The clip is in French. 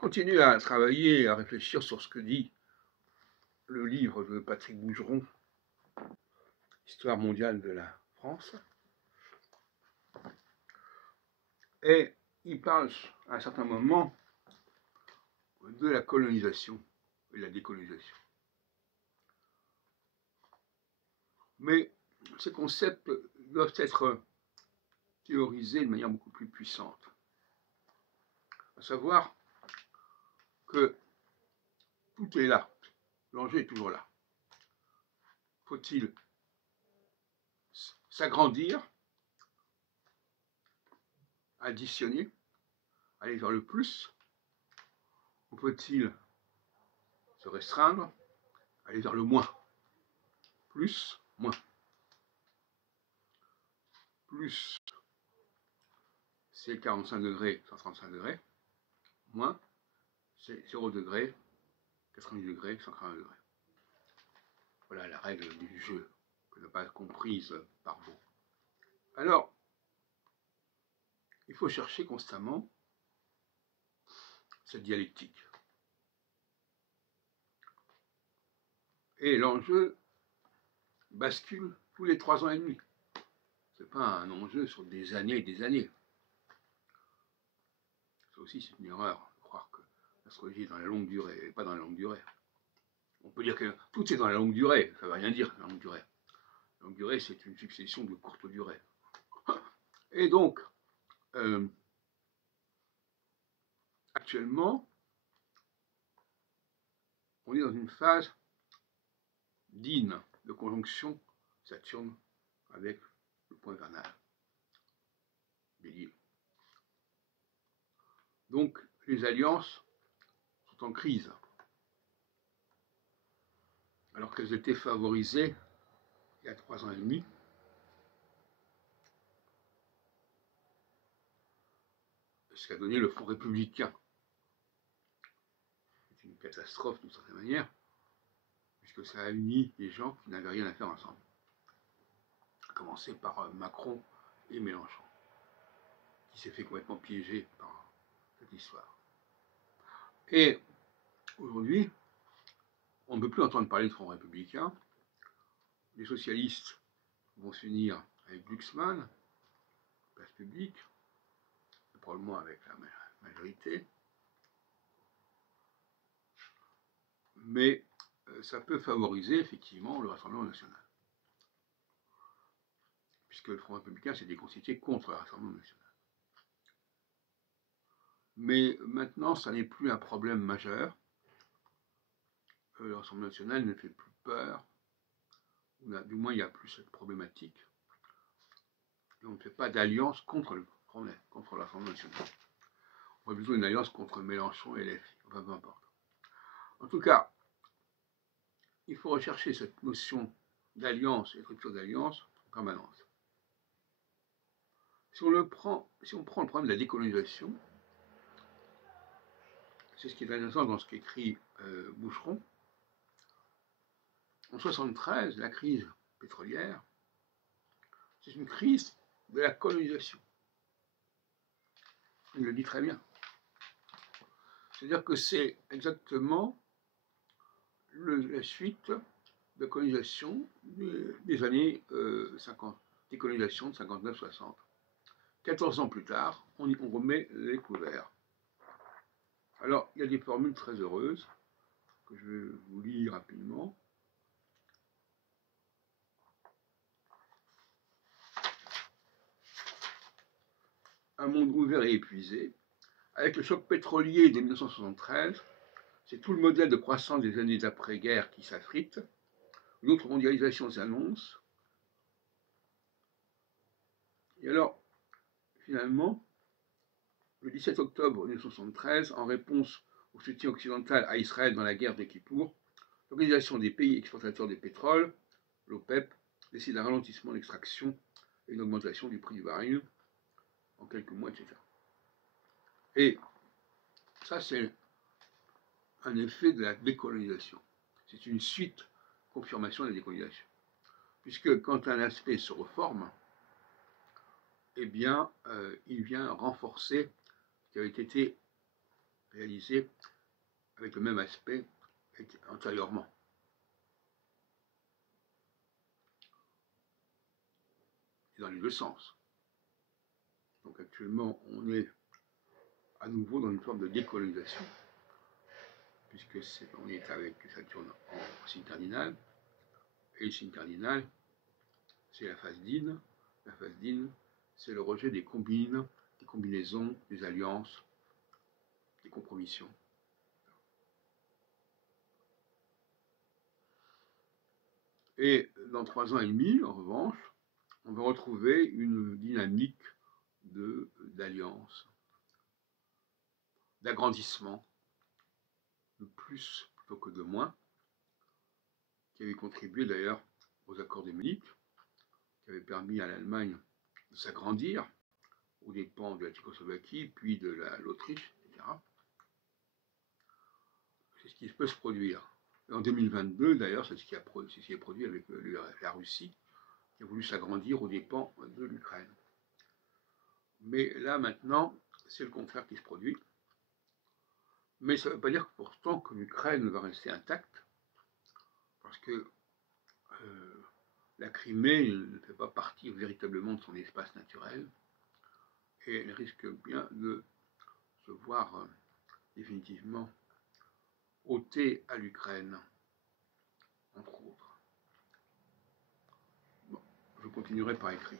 continue à travailler et à réfléchir sur ce que dit le livre de Patrick Bougeron, Histoire mondiale de la France. Et il parle à un certain moment de la colonisation et de la décolonisation. Mais ces concepts doivent être théorisés de manière beaucoup plus puissante. À savoir que tout est là, l'enjeu est toujours là. Faut-il s'agrandir, additionner, aller vers le plus, ou faut-il se restreindre, aller vers le moins? Plus, moins. Plus, c'est 45 degrés, 135 degrés. Moins, c'est 0 degré, 90 degrés, 180 degrés. Voilà la règle du jeu, que n'a pas comprise par vous. Alors, il faut chercher constamment cette dialectique. Et l'enjeu bascule tous les 3 ans et demi. Ce n'est pas un enjeu sur des années et des années. Ça aussi, c'est une erreur de croire que l'astrologie est dans la longue durée et pas dans la longue durée. On peut dire que tout est dans la longue durée, ça ne veut rien dire la longue durée. La longue durée, c'est une succession de courtes durées. Et donc, actuellement, on est dans une phase d'In, de conjonction Saturne avec le point vernal, Bélier. Donc, les alliances sont en crise, alors qu'elles étaient favorisées il y a 3 ans et demi. Ce qu'a donné le Front républicain. C'est une catastrophe d'une certaine manière, puisque ça a uni des gens qui n'avaient rien à faire ensemble. À commencer par Macron et Mélenchon, qui s'est fait complètement piéger par cette histoire. Et aujourd'hui, on ne peut plus entendre parler de Front républicain. Les socialistes vont s'unir avec Glucksmann, place publique, probablement avec la majorité. Mais ça peut favoriser effectivement le Rassemblement national. Puisque le Front républicain s'est déconstitué contre le Rassemblement national. Mais maintenant, ça n'est plus un problème majeur. Le Rassemblement national ne fait plus peur. Du moins, il n'y a plus cette problématique. Et on ne fait pas d'alliance contre le Rassemblement national. On fait plutôt une alliance contre Mélenchon et LFI. Enfin, peu importe. En tout cas, il faut rechercher cette notion d'alliance et de rupture d'alliance en permanence. Si on prend le problème de la décolonisation, c'est ce qui est intéressant dans ce qu'écrit Bougeron. En 1973, la crise pétrolière, c'est une crise de la colonisation. Il le dit très bien. C'est-à-dire que c'est exactement la suite de la colonisation des années 50, décolonisation de 59-60. 14 ans plus tard, on remet les couverts. Alors, il y a des formules très heureuses que je vais vous lire rapidement. Un monde ouvert et épuisé. Avec le choc pétrolier de 1973, c'est tout le modèle de croissance des années d'après-guerre qui s'affrite. Une autre mondialisation s'annonce. Et alors, finalement, le 17 octobre 1973, en réponse au soutien occidental à Israël dans la guerre de Kippour, l'Organisation des pays exportateurs de pétrole, l'OPEP, décide un ralentissement de l'extraction et une augmentation du prix du baril en quelques mois, etc. Et ça, c'est un effet de la décolonisation. C'est une suite, confirmation de la décolonisation. Puisque quand un aspect se reforme, eh bien, il vient renforcer ce qui avait été réalisé avec le même aspect antérieurement. Et dans les deux sens. Donc actuellement, on est à nouveau dans une forme de décolonisation, puisque on est avec Saturne en signe cardinal, et le signe cardinal, c'est la phase d'Ine. La phase d'Ine, c'est le rejet des combines, des combinaisons, des alliances, des compromissions. Et dans 3 ans et demi, en revanche, on va retrouver une dynamique d'alliance, d'agrandissement, de plus plutôt que de moins, qui avait contribué d'ailleurs aux accords de Munich, qui avait permis à l'Allemagne de s'agrandir aux dépens de la Tchécoslovaquie, puis de l'Autriche, etc. C'est ce qui peut se produire. Et en 2022, d'ailleurs, c'est ce qui est produit avec la Russie, qui a voulu s'agrandir aux dépens de l'Ukraine. Mais là, maintenant, c'est le contraire qui se produit. Mais ça ne veut pas dire pourtant que l'Ukraine va rester intacte, parce que la Crimée ne fait pas partie véritablement de son espace naturel, et elle risque bien de se voir définitivement ôtée à l'Ukraine, entre autres. Bon, je continuerai par écrit.